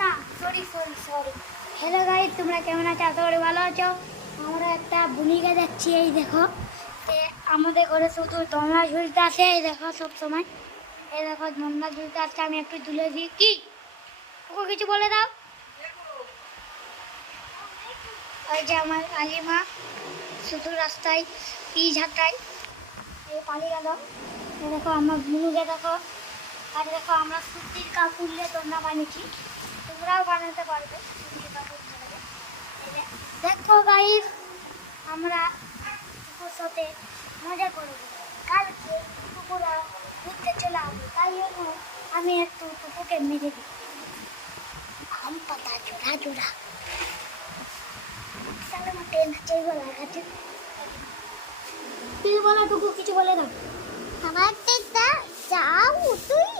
না, sorry sorry sorry. Hello guys, তোমরা কেমন আছো? আশা করি ভালো আছো। আমরা একটা বুনিকে যাচ্ছি, এই দেখো। আমাদের ঘরে শুধু দোলনা ঝুলতে আসে, এই দেখো সব সময়। এই দেখো দোলনা ঝুলতে আসছে, আমি একটু তুলে দিই। কি ওকে কিছু বলে দাও। ওই যে আমার আলিমা শুধু রাস্তায় পি ঝাঁটাই, এই পালিয়ে গেল। এই দেখো আমার বুনুকে দেখো। আর দেখো আমরা সুতির কাপড় দিয়ে দোলনা বানিয়েছি, তোমরাও বানাতে পারবে সুতির কাপড় দিয়ে। দেখো গাইস, আমরা কুকুর সাথে মজা করবো। কালকে কুকুরা ঘুরতে চলে আসবে, তাই জন্য আমি একটু কুকুরকে মেরে দিই। আম পাতা জোড়া জোড়া সালে মোটে নাচে গলা গাছে। তুই বলো টুকু, কিছু বলে না। আমার তো যাও তুই